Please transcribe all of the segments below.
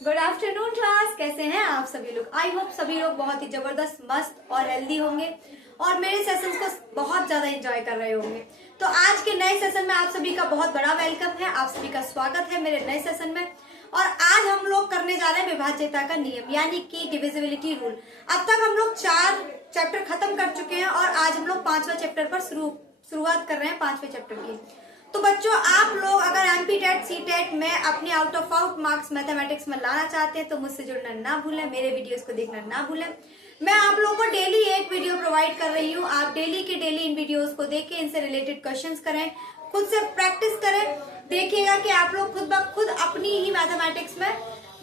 Good afternoon class. कैसे हैं आप सभी लोग? आई होप सभी लोग बहुत ही जबरदस्त, मस्त और हेल्दी होंगे और मेरे सेशंस को बहुत ज्यादा एंजॉय कर रहे होंगे। तो आज के नए सेशन में आप सभी का बहुत बड़ा वेलकम है, आप सभी का स्वागत है मेरे नए सेशन में। और आज हम लोग करने जा रहे हैं विभाज्यता का नियम यानी कि डिविजिबिलिटी रूल। अब तक हम लोग 4 चैप्टर खत्म कर चुके हैं और आज हम लोग 5वें चैप्टर पर शुरुआत कर रहे हैं 5वें चैप्टर की। तो बच्चों, आप लोग अगर एमपी टेट सी टेट में अपने out of out marks mathematics में लाना चाहते हैं तो मुझसे जुड़ना ना भूलें, मेरे वीडियोस को देखना ना भूलें। मैं आप लोगों को डेली एक वीडियो प्रोवाइड कर रही हूँ। आप डेली के डेली इन वीडियोस को देखें, इनसे रिलेटेड क्वेश्चंस करें, खुद से प्रैक्टिस करें। देखिएगा कि आप लोग खुद ब खुद अपनी ही मैथमेटिक्स में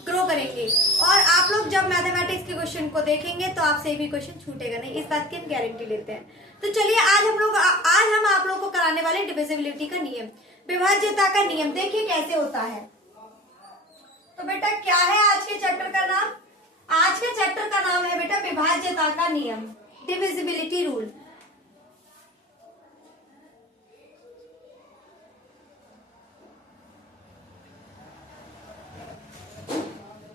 ग्रो करेंगे और आप लोग जब मैथमेटिक्स के क्वेश्चन को देखेंगे तो आपसे भी क्वेश्चन छूटेगा नहीं, इस बात की हम गारंटी लेते हैं। तो चलिए आज हम आप लोग को कराने वाले डिविजिबिलिटी का नियम, विभाज्यता का नियम। देखिए कैसे होता है। तो बेटा क्या है आज के चैप्टर का नाम? आज के चैप्टर का नाम है बेटा विभाज्यता का नियम, डिविजिबिलिटी रूल।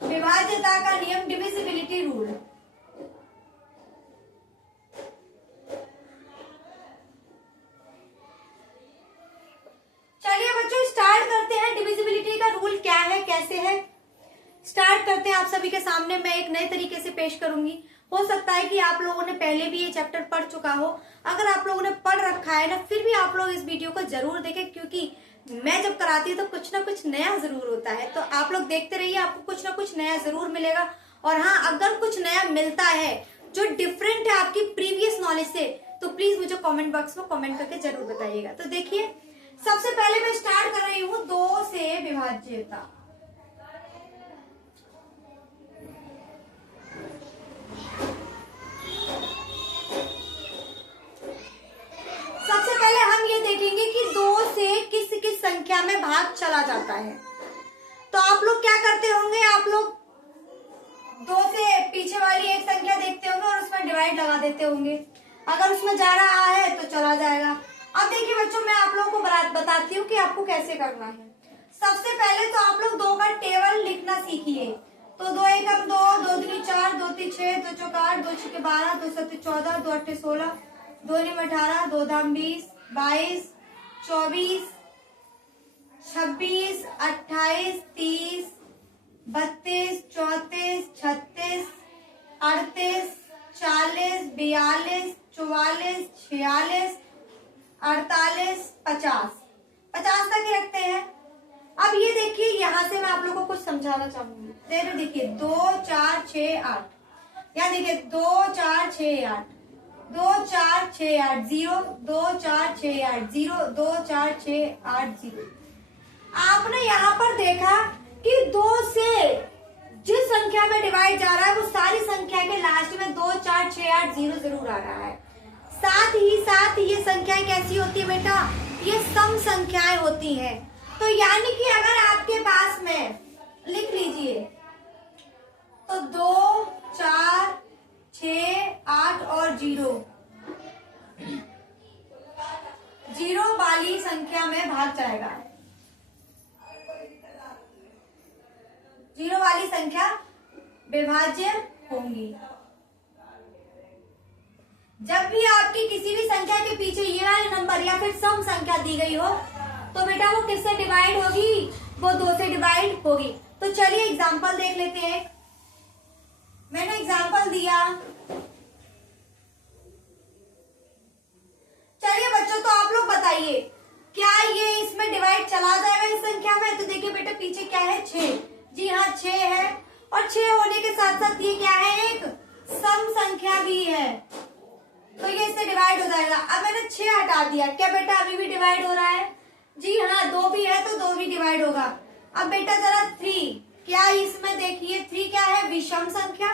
विभाज्यता का नियम, डिविजिबिलिटी रूल। चलिए बच्चों स्टार्ट करते हैं। डिविजिबिलिटी का रूल क्या है, कैसे है, स्टार्ट करते हैं। आप सभी के सामने मैं एक नए तरीके से पेश करूंगी। हो सकता है कि आप लोगों ने पहले भी ये चैप्टर पढ़ चुका हो। अगर आप लोगों ने पढ़ रखा है ना, फिर भी आप लोग इस वीडियो को जरूर देखें, क्योंकि मैं जब कराती हूँ तो कुछ ना कुछ नया जरूर होता है। तो आप लोग देखते रहिए, आपको कुछ ना कुछ नया जरूर मिलेगा। और हाँ, अगर कुछ नया मिलता है जो डिफरेंट है आपकी प्रीवियस नॉलेज से, तो प्लीज मुझे कॉमेंट बॉक्स में कॉमेंट करके जरूर बताइएगा। तो देखिए, सबसे पहले मैं स्टार्ट कर रही हूँ 2 से विभाज्यता। सबसे पहले हम ये देखेंगे कि 2 से किस किस संख्या में भाग चला जाता है। तो आप लोग क्या करते होंगे, आप लोग 2 से पीछे वाली एक संख्या देखते होंगे और उसमें डिवाइड लगा देते होंगे। अगर उसमें जा रहा है तो चला जाएगा। अब देखिए बच्चों, मैं आप लोगों को बताती हूँ कि आपको कैसे करना है। सबसे पहले तो आप लोग 2 का टेबल लिखना सीखिए। तो 2 एकम 2, 2 दूनी 4, 2 तीन 6, 2 चौक 8, 2 छक्के 12, 2 सत्ते 14, 2 अट्ठे 16, 2 नीम 18, 2 दाम 20, 22, 24, 26, 28, 30, 32, 34, 36, 38, 40, 42, 44, 46, 48, 50 तक ही रखते हैं। अब ये देखिए, यहाँ से मैं आप लोगों को कुछ समझाना चाहूंगी। देखिए 2 4 6 8, यहाँ देखिए 2 4 6 8, 2 4 6 8 0, 2 4 6 8 0, 2 4 6 8 0। आपने यहाँ पर देखा कि 2 से जिस संख्या में डिवाइड जा रहा है वो सारी संख्या के लास्ट में 2 4 6 8 0 जरूर आ रहा है। साथ ही ये संख्याएं कैसी होती है बेटा? ये सम संख्याएं होती हैं। तो यानी कि अगर आपके पास में लिख लीजिए, तो 2 4 6 8 और 0 वाली संख्या में भाग जाएगा। 0 वाली संख्या विभाज्य होंगी। जब भी आपकी किसी भी संख्या के पीछे ये वाले नंबर या फिर सम संख्या दी गई हो तो बेटा वो किससे डिवाइड होगी? वो 2 से डिवाइड होगी। तो चलिए एग्जांपल देख लेते हैं। मैंने एग्जांपल दिया। चलिए बच्चों, तो आप लोग बताइए क्या ये इसमें डिवाइड चला जाएगा इस संख्या में? तो देखिए बेटा, पीछे क्या है? 6। जी हाँ, 6 है। और 6 होने के साथ साथ ये क्या है? एक सम संख्या भी है, तो ये इससे डिवाइड हो जाएगा। अब मैंने 6 हटा दिया, क्या बेटा अभी भी डिवाइड हो रहा है? जी हाँ, 2 भी है तो 2 भी डिवाइड होगा। अब बेटा जरा 3, क्या इसमें देखिए 3 क्या है? विषम संख्या।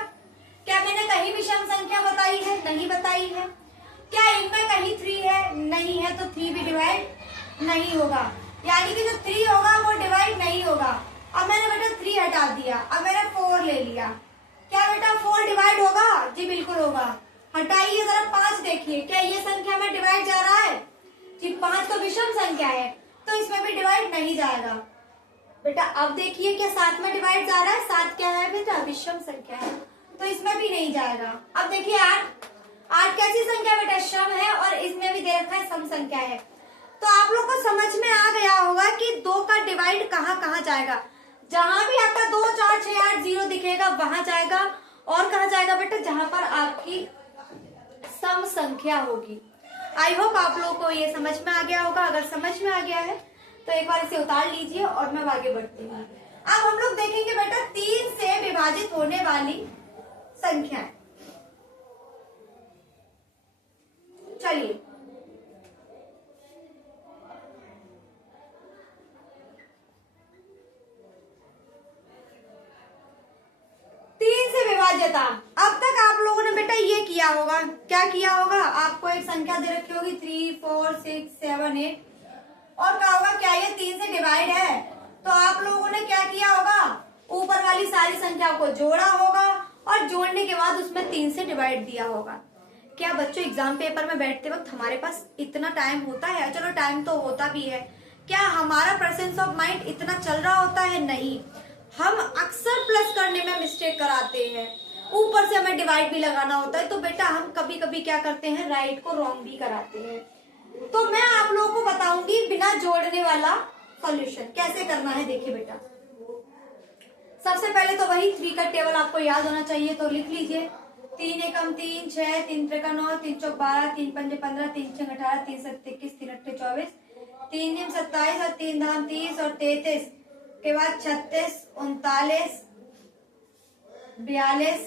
क्या मैंने कहीं विषम संख्या बताई है? नहीं बताई है। क्या इनमें कहीं 3 है? नहीं है, तो 3 भी डिवाइड नहीं होगा। यानी कि जो 3 होगा वो डिवाइड नहीं होगा। अब मैंने बेटा 3 हटा दिया, अब मैंने 4 ले लिया। क्या बेटा 4 डिवाइड होगा? जी बिल्कुल होगा। हटाइए जरा 5, देखिए क्या ये संख्या में डिवाइड जा रहा है? जी 5 तो विषम संख्या है, तो इसमें भी डिवाइड नहीं जाएगा। बेटा अब देखिए क्या 7 में डिवाइड जा रहा है, 7 क्या है बेटा, विषम संख्या है, तो इसमें भी नहीं जाएगा। अब देखिए 8 कैसी संख्या बेटा, सम है, और इसमें भी दे रखा है सम संख्या है। तो आप लोग को समझ में आ गया होगा कि 2 का डिवाइड कहाँ कहाँ जाएगा। जहां भी आपका 2 4 6 8 0 दिखेगा वहां जाएगा, और कहाँ जाएगा बेटा, जहां पर आपकी सम संख्या होगी। आई होप आप लोगों को ये समझ में आ गया होगा। अगर समझ में आ गया है तो एक बार इसे उतार लीजिए और मैं आगे बढ़ती हूँ। अब हम लोग देखेंगे बेटा 3 से विभाजित होने वाली संख्याएं। चलिए तीन से विभाज्यता। अब तक आप लोगों ने बेटा ये किया होगा, क्या किया होगा, आपको एक संख्या दे रखी होगी 3 4 6 7 8 और कहा होगा क्या ये 3 से डिवाइड है, तो आप लोगों ने क्या किया होगा, ऊपर वाली सारी संख्या को जोड़ा होगा और जोड़ने के बाद उसमें 3 से डिवाइड दिया होगा। क्या बच्चों एग्जाम पेपर में बैठते वक्त हमारे पास इतना टाइम होता है? चलो टाइम तो होता भी है, क्या हमारा प्रेजेंस ऑफ माइंड इतना चल रहा होता है? नहीं, हम अक्सर प्लस करने में मिस्टेक कराते हैं, ऊपर से हमें डिवाइड भी लगाना होता है, तो बेटा हम कभी कभी क्या करते हैं, राइट को रॉन्ग भी कराते हैं। तो मैं आप लोगों को बताऊंगी बिना जोड़ने वाला सॉल्यूशन कैसे करना है। देखिए बेटा सबसे पहले तो वही 3 का टेबल आपको याद होना चाहिए, तो लिख लीजिए 3 एकम 3 6 3 त्रिका 9 3 चौक 12 3 पंजे 15 3 छह 18 3 7 21 3 8 24 3 निम 27 और 3 धाम 30 और 33 के बाद 36 39 42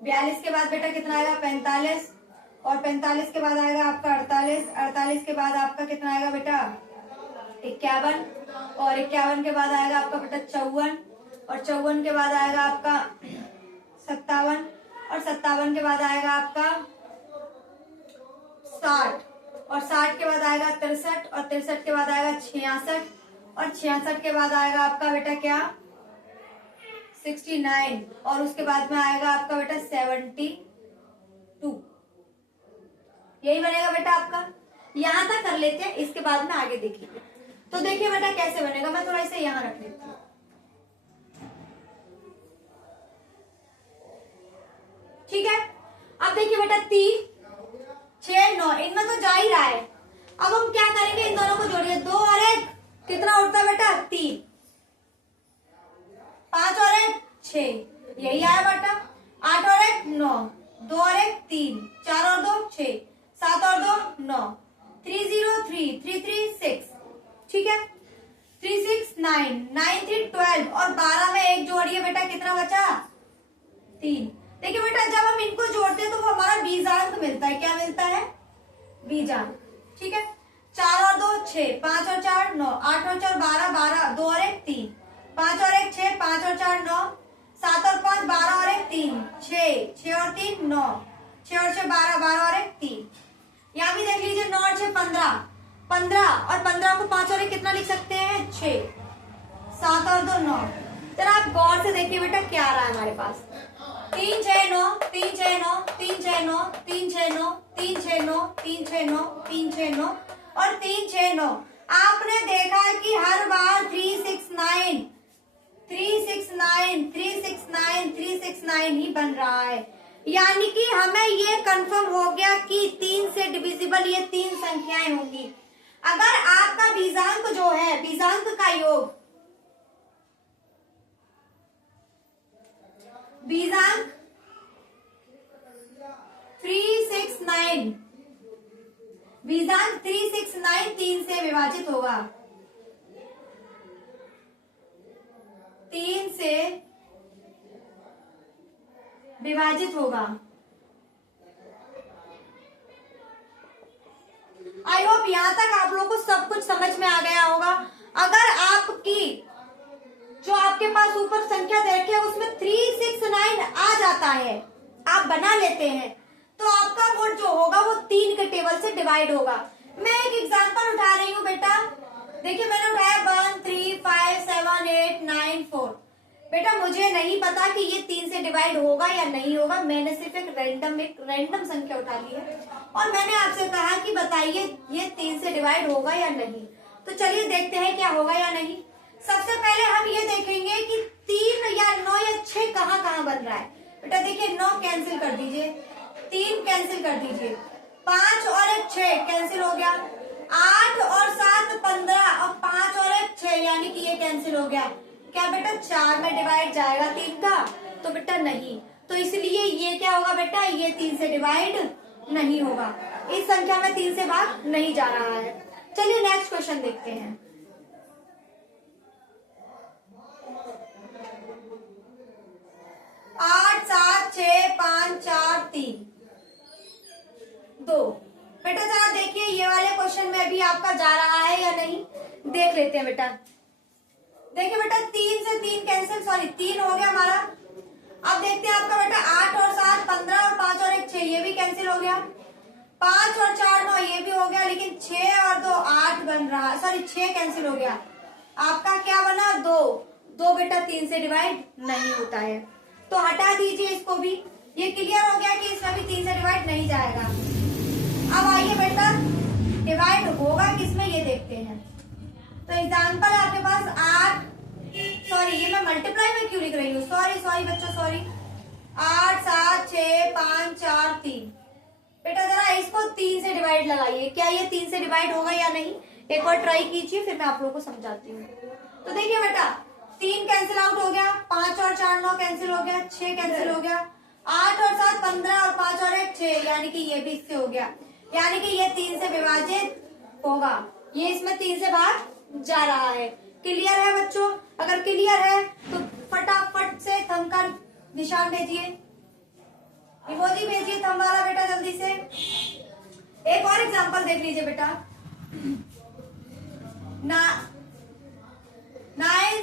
42 के बाद बेटा कितना आएगा 45 और 45 के बाद आएगा आपका 48 48 के बाद आपका कितना आएगा बेटा 51 और 51 के बाद आएगा आपका बेटा 54 और 54 के बाद आएगा आपका 57 और 57 के बाद आएगा आपका 60 और 60 के बाद आएगा 63 और 63 के बाद आएगा 66 और 66 के बाद आएगा आपका बेटा क्या 69 और उसके बाद में आएगा आपका बेटा 72। यही बनेगा बेटा आपका। यहां तक कर लेते हैं, इसके बाद में आगे देखिए। तो देखिए बेटा कैसे बनेगा, मैं थोड़ा इसे यहां रख लेती हूँ। ठीक है, अब देखिए बेटा 3 6 9 इनमें तो जा ही रहा है। अब हम क्या करेंगे, इन दोनों को जोड़िए, 2 और 1 कितना उठता है बेटा 3, 5 और 1 6 यही आया बेटा, 8 और 1 9 2 और 1 3 4 और 2 6 7 और 2 9 3 0 3 3 3 6 ठीक है 3 6 9 9 3 12 और 12 में 1 जोड़िए बेटा कितना बचा 3। देखिए बेटा जब हम इनको जोड़ते हैं तो वो हमारा बीजांक मिलता है, क्या मिलता है बीजांक। ठीक है 4 और 2 6 5 और 4 9 8 और 4 12 12 2 और 1 3 5 और 1 6 5 और 4 9 7 और 5 12 और 1 3 6 6 और 3 9 6 और 6 12 12 और 1 3। यहाँ भी देख लीजिए 9 और 6 15 15 और 15 को 5 और 1 कितना लिख सकते हैं 6 7 और 2 9। जरा आप गौर से देखिए बेटा क्या आ रहा है हमारे पास 3 6 9 3 6 9 3 6 9 3 6 9 3 6 9 3 6 9 3 6 9 और 3 6 9। आपने देखा कि हर बार 3 6 9 3 6 9 3 6 9 3 6 9 ही बन रहा है, यानी कि हमें ये कंफर्म हो गया कि 3 से डिविजिबल ये 3 संख्याएं होंगी। अगर आपका बीजांक जो है बीजांक का योग बीजांक 369 बीजांक 369 3 से विभाजित होगा, 3 से विभाजित होगा। आई होप यहां तक आप लोगों को सब कुछ समझ में आ गया होगा। अगर आपकी जो आपके पास ऊपर संख्या दे रखी है उसमें 369 आ जाता है, आप बना लेते हैं, तो आपका वो जो होगा वो 3 के टेबल से डिवाइड होगा। मैं एक एग्जांपल उठा रही हूँ बेटा, देखिए मैंने उठाया 1 3 5 7 8 9 4। बेटा मुझे नहीं पता कि ये 3 से डिवाइड होगा या नहीं होगा, मैंने सिर्फ एक रैंडम संख्या उठा ली है और मैंने आपसे कहा कि बताइए ये 3 से डिवाइड होगा या नहीं। तो चलिए देखते हैं क्या होगा या नहीं। सबसे पहले हम ये देखेंगे कि 3 या 9 या 6 कहाँ कहाँ बन रहा है। बेटा देखिए 9 कैंसिल कर दीजिए, 3 कैंसिल कर दीजिए, 5 और 1 6 कैंसिल हो गया, 8 और 7 15 और 5 और 1 6 यानी कि ये कैंसिल हो गया। क्या बेटा 4 में डिवाइड जाएगा 3 का? तो बेटा नहीं, तो इसलिए ये क्या होगा बेटा, ये 3 से डिवाइड नहीं होगा। इस संख्या में 3 से भाग नहीं जा रहा है। चलिए नेक्स्ट क्वेश्चन देखते हैं। 8 7 6 5 4 3 2। बेटा जरा देखिए ये वाले क्वेश्चन में भी आपका जा रहा है या नहीं, देख लेते हैं बेटा। देखिए बेटा 3 से 3 कैंसिल, सॉरी 3 हो गया हमारा। अब देखते हैं आपका बेटा 8 और 7 15 और 5 और 1 6 ये भी कैंसिल हो गया, 5 और 4 9 ये भी हो गया, लेकिन 6 और 2 8 बन रहा, सॉरी 6 कैंसिल हो गया। आपका क्या बना 2। 2 बेटा 3 से डिवाइड नहीं होता है, तो हटा दीजिए इसको भी। ये क्लियर हो गया कि इसमें भी 3 से डिवाइड नहीं जाएगा। अब आइए बेटा डिवाइड होगा किसमें ये देखते हैं। तो एग्जाम्पल आपके पास 8, सॉरी ये मैं मल्टीप्लाई में क्यों लिख रही हूँ, सॉरी बच्चों सॉरी। 8 7 6 5 4 3। बेटा जरा इसको 3 से डिवाइड लगाइए, क्या ये 3 से डिवाइड होगा या नहीं, एक बार ट्राई कीजिए, फिर मैं आप लोगों को समझाती हूँ। तो देखिए बेटा 3 कैंसिल आउट हो गया, 5 और 4 9 कैंसिल हो गया, 6 कैंसिल हो गया, 8 और 7 15 और 5 और 1 6 यानी कि ये भी इससे हो गया, यानी कि ये 3 से विभाजित होगा, ये इसमें 3 से भाग जा रहा है। क्लियर है बच्चों? अगर क्लियर है तो फटाफट से थंब का निशान भेजिए, इमोजी भेजिए थंब वाला बेटा जल्दी से। एक और एग्जांपल देख लीजिए बेटा। 9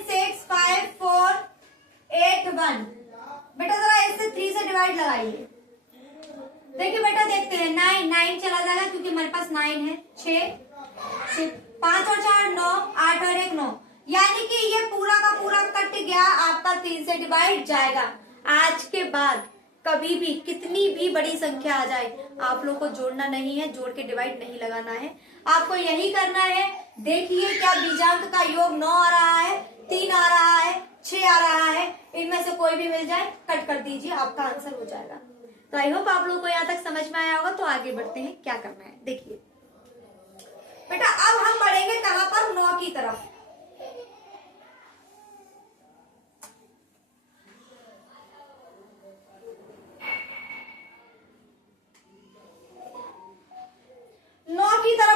6 5 4 8 1। बेटा जरा इससे 3 से डिवाइड लगाइए। देखिए बेटा देखते हैं 9 चला जाएगा क्योंकि हमारे पास 9 है, 6 5 और 4 9 8 और 1 9, यानी कि ये पूरा का पूरा कट गया, आपका 3 से डिवाइड जाएगा। आज के बाद कभी भी कितनी भी बड़ी संख्या आ जाए आप लोग को जोड़ना नहीं है, जोड़ के डिवाइड नहीं लगाना है, आपको यही करना है। देखिए क्या बीजांक का योग 9 आ रहा है, 3 आ रहा है, 6 आ रहा है, इनमें से कोई भी मिल जाए कट कर दीजिए, आपका आंसर हो जाएगा। तो आई होप आप लोगों को यहाँ तक समझ में आया होगा। तो आगे बढ़ते हैं, क्या करना है देखिए बेटा। अब हम बढ़ेंगे कहां पर, 9 की तरफ।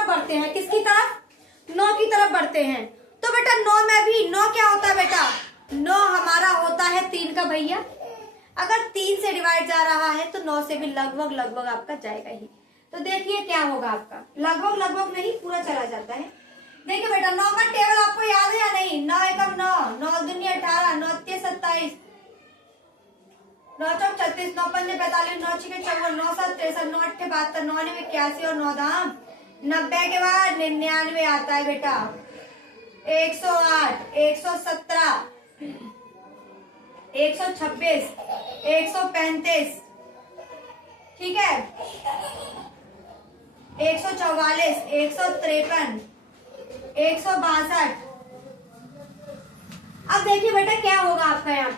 बढ़ते हैं, किसकी तरफ, 9 की तरफ बढ़ते हैं। तो बेटा 9 में भी 9 क्या होता है बेटा, 9 हमारा होता है 3 का भैया। अगर 3 से डिवाइड जा रहा है तो 9 से भी लगभग आपका जाएगा ही। तो देखिए क्या होगा आपका, लगभग नहीं पूरा चला जाता है। देखिए बेटा 9 का टेबल आपको याद है या नहीं, 9 एकम 9, 9 दूनी 18, 9 तिया 27, 9 चौक 36, 9 पंजे 45, 9 छीके 54, 9 7 63, 9 8 72, 9 9 81 और 9 दाम 90 के बाद 99 आता है बेटा, 108, 117, 126, 135, ठीक है, 144, 153, 162। अब देखिए बेटा क्या होगा आपका यहाँ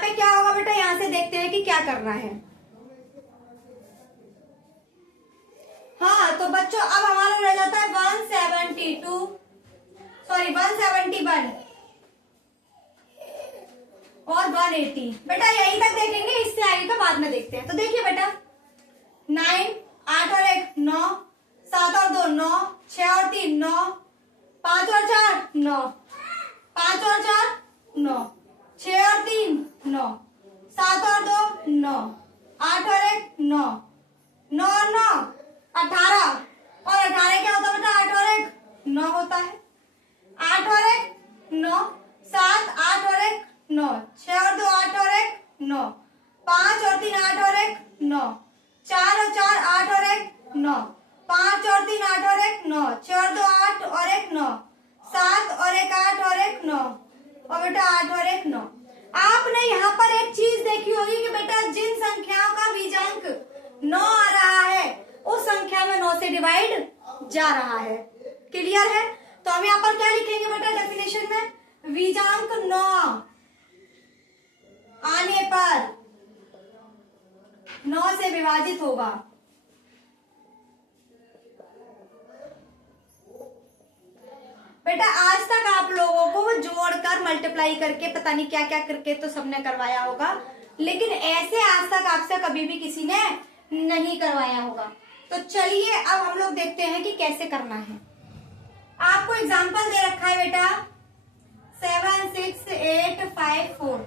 पे क्या होगा बेटा, यहाँ से देखते हैं कि क्या करना है। हाँ तो बच्चों अब हमारा रह जाता है 171 और 180। बेटा यहीं तक देखेंगे, इससे आगे का बाद में देखते हैं। तो देखिए बेटा 9, 8 और 1 9, 7 और 2 9, 6 और 3 9, 5 और 4 9, 5 और 4 9, 6 और 3 9, 7 और 2 9, 8 और 1 9, 9 और 9 18, और 18 क्या होता है बेटा, 8 और 1 9 होता है, 8 और 1 9, 7 8 और 1 9, 6 और 2 8 और 1 9, 5 और 3 8 और 1 9, 4 और 4 8 और 1 9, 5 और 3 8 और 1 9, 6 और 2 8 और 1 9, 7 और 1 8 और 1 9, और बेटा 8 और 1 9। आपने यहाँ पर एक चीज देखी होगी कि बेटा जिन संख्याओं का बीजांक 9 आ रहा है उस संख्या में 9 से डिवाइड जा रहा है। क्लियर है? तो हम यहाँ पर क्या लिखेंगे बेटा डेफिनेशन में, बीजांक 9 आने पर 9 से विभाजित होगा। बेटा आज तक आप लोगों को जोड़कर मल्टीप्लाई करके पता नहीं क्या क्या करके तो सबने करवाया होगा, लेकिन ऐसे आज तक आपसे कभी भी किसी ने नहीं करवाया होगा। तो चलिए अब हम लोग देखते हैं कि कैसे करना है। आपको एग्जाम्पल दे रखा है बेटा 7 6 8 5 4।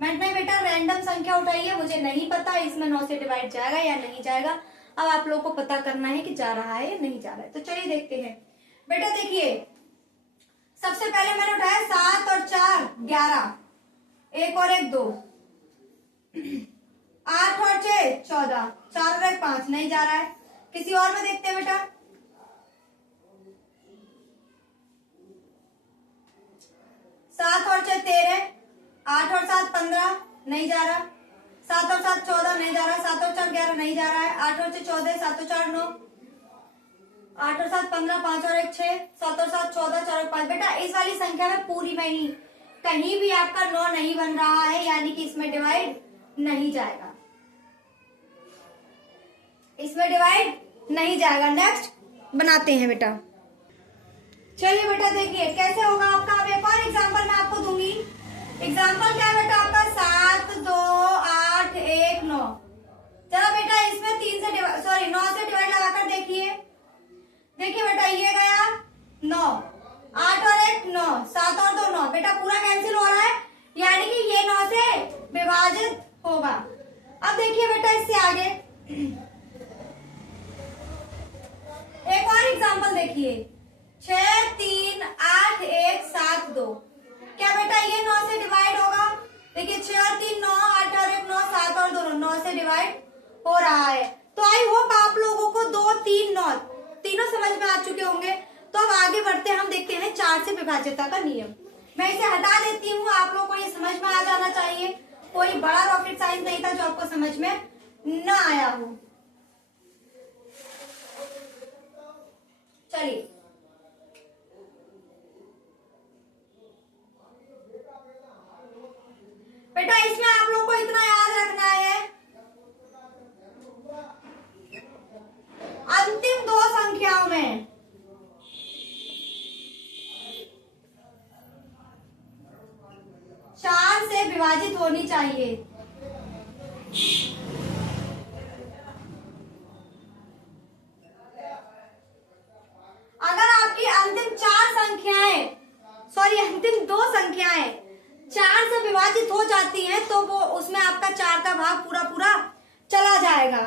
मैंने बेटा रैंडम संख्या उठाई है, मुझे नहीं पता इसमें 9 से डिवाइड जाएगा या नहीं जाएगा। अब आप लोगों को पता करना है कि जा रहा है या नहीं जा रहा है। तो चलिए देखते हैं। बेटा देखिए सबसे पहले मैंने उठाया 7 और 4 11, 1 और 1 2, 8 और 6 14, 4 और 1 5, नहीं जा रहा है। किसी और में देखते हैं बेटा 7 और 6 13, 8 और 7 15, नहीं जा रहा। 7 और 7 14, नहीं जा रहा। 7 और 4 11, नहीं जा रहा है। 8 और 6 14, 7 और 4 9, 8 और 7 15, 5 और 1 6, 7 और 7 14, 4 और 5। बेटा इस वाली संख्या में पूरी में ही कहीं भी आपका 9 नहीं बन रहा है, यानी कि इसमें डिवाइड नहीं जाएगा, इसमें डिवाइड नहीं जाएगा। नेक्स्ट बनाते हैं बेटा। चलिए बेटा देखिए कैसे होगा आपका। अब एक और एग्जांपल मैं आपको दूंगी। एग्जांपल क्या है बेटा आपका 7 2 8 1 9। चलो बेटा इसमें 9 से डिवाइड लगाकर देखिए। देखिए बेटा ये गया 9, 8 और 1 9, 7 और 2 9। बेटा पूरा कैंसिल हो रहा है, यानी कि ये 9 से विभाजित होगा। अब देखिए बेटा इससे आगे एक और एग्जांपल देखिए 6 3 8 1 7 2। क्या बेटा ये 9 से डिवाइड होगा? देखिए 6 और 3 9, 8 और 1 9, 7 और 2 9 से डिवाइड हो रहा है। तो आई होप आप लोगों को 2 3 9 तीनों समझ में आ चुके होंगे। तो अब आगे बढ़ते हैं, हम देखते हैं 4 से विभाज्यता का नियम। मैं इसे हटा देती हूँ, आप लोगों को ये समझ में आ जाना चाहिए। कोई बड़ा रॉकेट साइंस नहीं था जो आपको समझ में न आया हो। चलिए बेटा इसमें आप लोगों को इतना याद रखना है, अंतिम दो संख्याओं में चार से विभाजित होनी चाहिए। अगर आपकी अंतिम दो संख्याएं 4 से विभाजित हो जाती हैं तो वो उसमें आपका 4 का भाग पूरा पूरा चला जाएगा।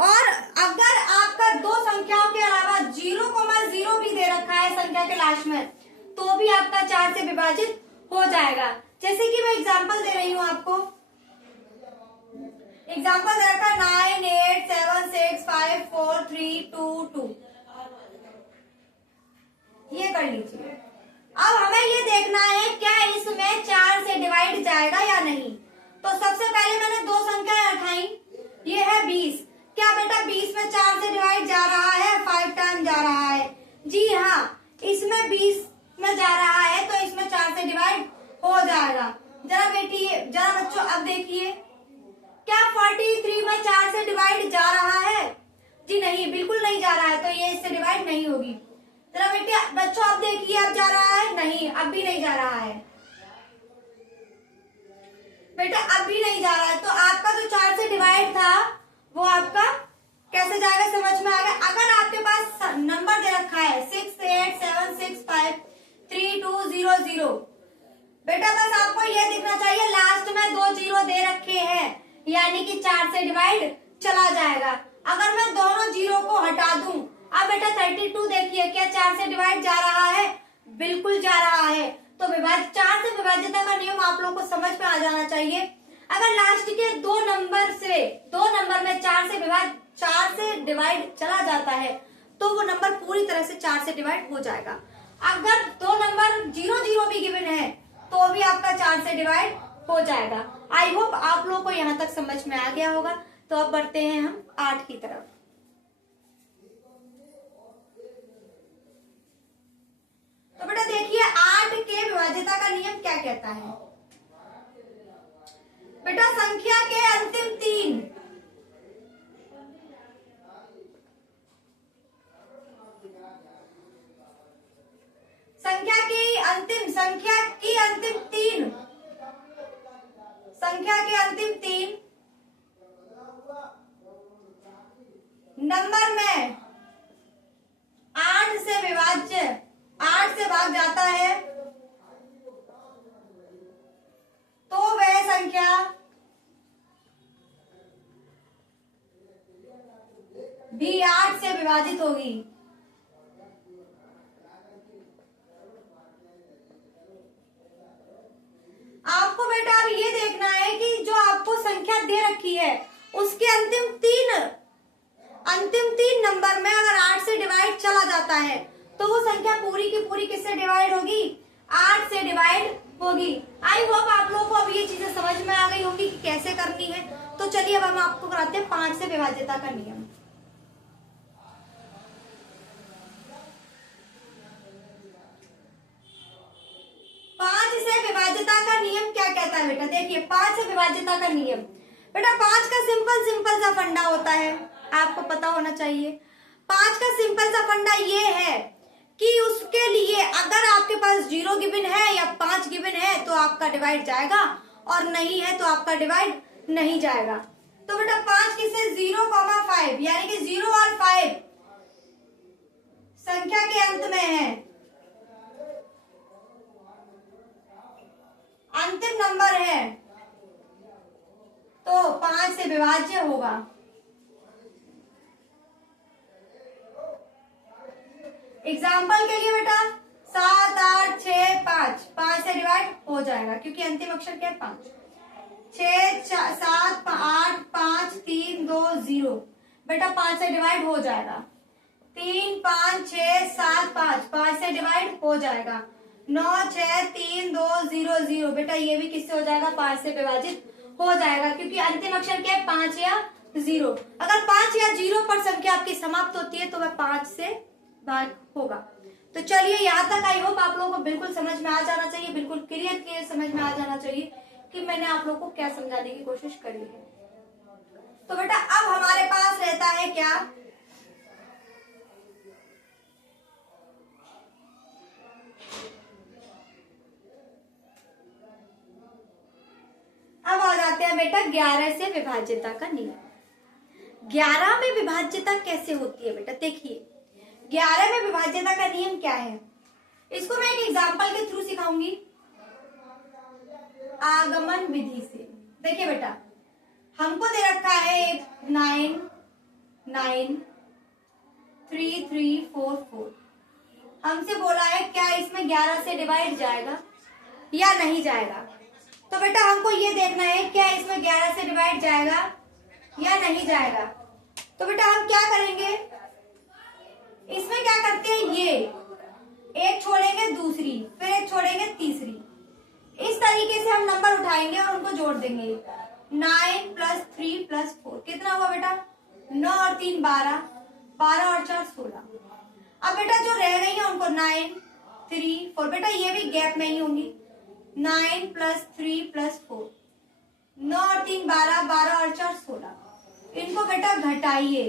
और अगर आपका दो संख्याओं के अलावा 0,0 भी दे रखा है संख्या के लास्ट में, तो भी आपका 4 से विभाजित हो जाएगा। जैसे कि मैं एग्जांपल दे रही हूं आपको। एग्जांपल दे रखा 9 8 7 6 5 4 3 2 2। ये कर लीजिए। अब हमें ये देखना है क्या इसमें 4 से डिवाइड जाएगा या नहीं। तो सबसे पहले मैंने दो संख्याएं उठाई, ये है 20। क्या बेटा 20 में 4 से डिवाइड जा रहा है? 5 टाइम जा रहा है। जी हाँ, इसमें 20 में जा रहा है तो इसमें 4 से डिवाइड हो जाएगा। जरा बच्चों अब देखिए, क्या 43 में 4 से डिवाइड जा रहा है? जी नहीं, बिल्कुल नहीं जा रहा है, तो ये इससे डिवाइड नहीं होगी। जरा बच्चों अब देखिए, अब जा रहा है? नहीं, अब भी नहीं जा रहा है बेटा, अब भी नहीं जा रहा है। तो आपका जो 4 से डिवाइड था वो आपका कैसे जाएगा, समझ में आ गया। अगर आपके पास नंबर दे रखा है 6 8 7 6 5 3 2 0 0, बेटा बस आपको ये दिखना चाहिए लास्ट में 2 0 दे रखे हैं, यानी कि 4 से डिवाइड चला जाएगा। अगर मैं दोनों 0 को हटा दूं, अब बेटा 32 देखिए, क्या 4 से डिवाइड जा रहा है? बिल्कुल जा रहा है। तो 4 से विभाज्यता का नियम आप लोगों को समझ में आ जाना चाहिए। अगर लास्ट के दो नंबर में 4 से डिवाइड चला जाता है तो वो नंबर पूरी तरह से 4 से डिवाइड हो जाएगा। अगर दो नंबर 0 0 भी गिवन है तो भी आपका 4 से डिवाइड हो जाएगा। आई होप आप लोगों को यहाँ तक समझ में आ गया होगा। तो अब बढ़ते हैं हम 8 की तरफ। तो बेटा देखिए 8 के विभाज्यता का नियम क्या कहता है। बेटा संख्या के अंतिम 3 नंबर में 8 से विभाज्य 8 से भाग जाता है तो वह संख्या भी 8 से विभाजित होगी। आपको बेटा अब ये देखना है कि जो आपको संख्या दे रखी है उसके अंतिम तीन नंबर में अगर 8 से डिवाइड चला जाता है तो वो संख्या पूरी की पूरी किससे डिवाइड होगी, 8 से डिवाइड होगी। आई होप आप लोगों को अब ये चीजें समझ में आ गई होंगी कि कैसे करनी है। तो चलिए अब हम आपको कराते हैं 5 से विभाज्यता का नियम। विभाज्यता का नियम क्या कहता है बेटा, देखिए 5 से विभाज्यता का नियम। बेटा 5 का सिंपल सा फंडा होता है, आपको पता होना चाहिए। 5 का सिंपल सा फंडा ये है कि उसके लिए अगर आपके पास 0 गिवन है या 5 गिवन है तो आपका डिवाइड जाएगा और नहीं है तो आपका डिवाइड नहीं जाएगा। तो बेटा 5 किसे 0,5 यानी कि 0 और 5 संख्या के अंत में है, अंतिम नंबर है तो 5 से विभाज्य होगा। एग्जाम्पल के लिए बेटा 7, 8, 6, 5 से डिवाइड हो जाएगा क्योंकि अंतिम अक्षर क्या है 5। 6, 7, 8, 5, 3, 2, 0 बेटा 5 से डिवाइड हो जाएगा। 3, 5, 6, 7, 5 से डिवाइड हो जाएगा। 9, 6, 3, 2, 0, 0 बेटा ये भी किससे हो जाएगा 5 से विभाजित हो जाएगा क्योंकि अंतिम अक्षर क्या है 5 या 0। अगर 5 या 0 पर संख्या आपकी समाप्त होती है तो वह 5 से भाग होगा। तो चलिए यहाँ तक आई होप आप लोगों को बिल्कुल समझ में आ जाना चाहिए, बिल्कुल क्लियर समझ में आ जाना चाहिए कि मैंने आप लोगों को क्या समझाने की कोशिश करी है। तो बेटा अब हमारे पास रहता है क्या, अब आ जाते हैं बेटा 11 से विभाज्यता का नियम। 11 में विभाज्यता कैसे होती है बेटा, देखिए 11 में विभाज्यता का नियम क्या है, इसको मैं एक एग्जांपल के थ्रू सिखाऊंगी आगमन विधि से। देखिए बेटा हमको दे रखा है 9, 9, 3, 3, 4, 4। हमसे बोला है क्या इसमें 11 से डिवाइड जाएगा या नहीं जाएगा। तो बेटा हमको ये देखना है क्या इसमें 11 से डिवाइड जाएगा या नहीं जाएगा। तो बेटा हम क्या करेंगे, इसमें क्या करते हैं, ये एक छोड़ेंगे दूसरी, फिर एक छोड़ेंगे तीसरी, इस तरीके से हम नंबर उठाएंगे और उनको जोड़ देंगे। 9 + 3 + 4 कितना हुआ बेटा 9 और 3 12, 12 और 4 16। अब बेटा जो रह गई है उनको 9, 3, 4 बेटा ये भी गैप में ही होंगी। 9 + 3 + 4 9 और 3 12, 12 और 4 16। इनको बेटा घटाइए,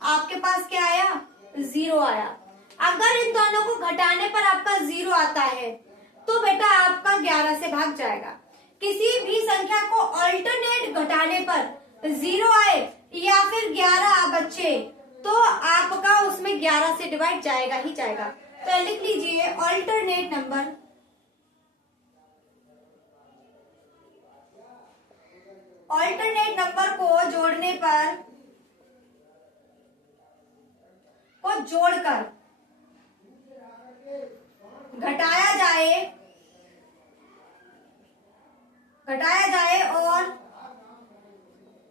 आपके पास क्या आया 0 आया। अगर इन दोनों को घटाने पर आपका 0 आता है तो बेटा आपका 11 से भाग जाएगा। किसी भी संख्या को अल्टरनेट घटाने पर 0 आए या फिर 11 बचे तो आपका उसमें 11 से डिवाइड जाएगा ही जाएगा। तो लिख लीजिए अल्टरनेट नंबर, अल्टरनेट नंबर को जोड़ने पर को जोड़कर घटाया जाए और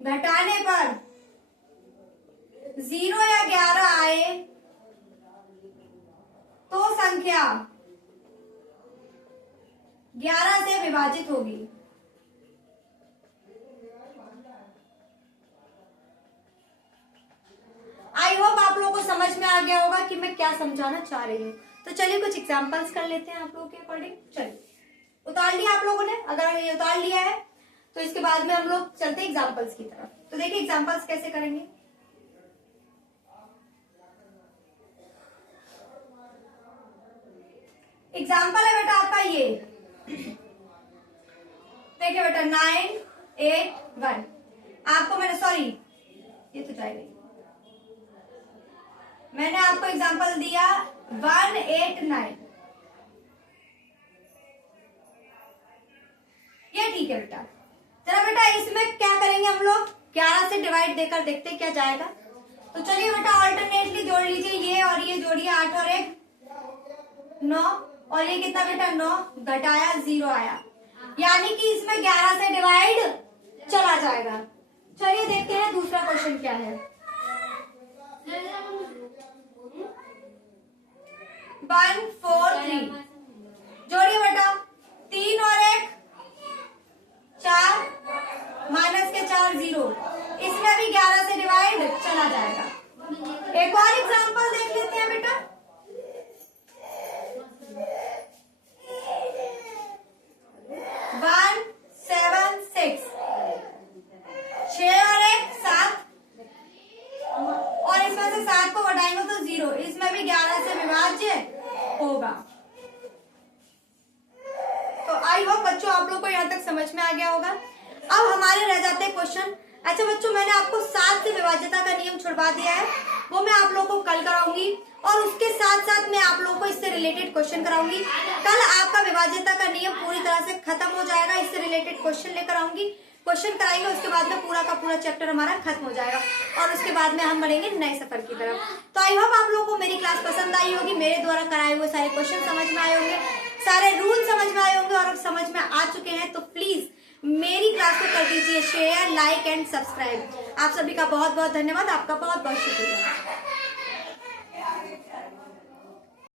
घटाने पर 0 या 11 आए तो संख्या 11 से विभाजित होगी। आई होप आप लोगों को समझ में आ गया होगा कि मैं क्या समझाना चाह रही हूँ। तो चलिए कुछ एग्जाम्पल्स कर लेते हैं आप लोगों के अकॉर्डिंग। चलिए, उतार लिया आप लोगों ने? अगर ये उतार लिया है तो इसके बाद में हम लोग चलते हैं एग्जाम्पल्स की तरफ। तो देखिए एग्जाम्पल्स कैसे करेंगे। एग्जाम्पल है बेटा आपका ये, देखिए बेटा 9, 8, 1। आपको मैंने, सॉरी ये तो जाएगी, मैंने आपको एग्जाम्पल दिया 1, 8, 9। ये ठीक है बेटा। चलो बेटा इसमें क्या करेंगे हम लोग, 11 से डिवाइड देकर देखते हैं क्या जाएगा। तो चलिए बेटा ऑल्टरनेटली जोड़ लीजिए, ये और ये जोड़िए, 8 और 1 9, और ये कितना बेटा 9 घटाया 0 आया, यानी कि इसमें 11 से डिवाइड चला जाएगा। चलिए देखते हैं दूसरा क्वेश्चन क्या है। 1, 4, 3 जोड़िए बेटा, 3 और 1 4, माइनस के 4 0, इसमें भी 11 से डिवाइड चला जाएगा। एक और एग्जांपल देख लेते हैं बेटा। 1, 7, 6, 6 और 1 7, और इसमें से 7 को घटाएंगे तो 0, इसमें भी 11 से विभाज्य होगा। तो आई होप बच्चों आप लोग को यहाँ तक समझ में आ गया होगा। अब हमारे रह जाते हैं क्वेश्चन। अच्छा बच्चों, मैंने आपको 7 से विभाज्यता का नियम छुड़वा दिया है, वो मैं आप लोगों को कल कराऊंगी, और उसके साथ साथ मैं आप लोगों को इससे रिलेटेड क्वेश्चन कराऊंगी। कल आपका विभाज्यता का नियम पूरी तरह से खत्म हो जाएगा, इससे रिलेटेड क्वेश्चन लेकर आऊंगी, क्वेश्चन कराएंगे, उसके बाद में पूरा का पूरा चैप्टर हमारा खत्म हो जाएगा, और उसके बाद में हम बढ़ेंगे नए सफर की तरफ। तो आई होप आप लोगों को मेरी क्लास पसंद आई होगी, मेरे द्वारा कराए हुए सारे क्वेश्चन समझ में आए होंगे, सारे रूल समझ में आए होंगे, और समझ में आ चुके हैं तो प्लीज मेरी क्लास को कर दीजिए शेयर, लाइक एंड सब्सक्राइब। आप सभी का बहुत बहुत धन्यवाद, आपका बहुत बहुत शुक्रिया।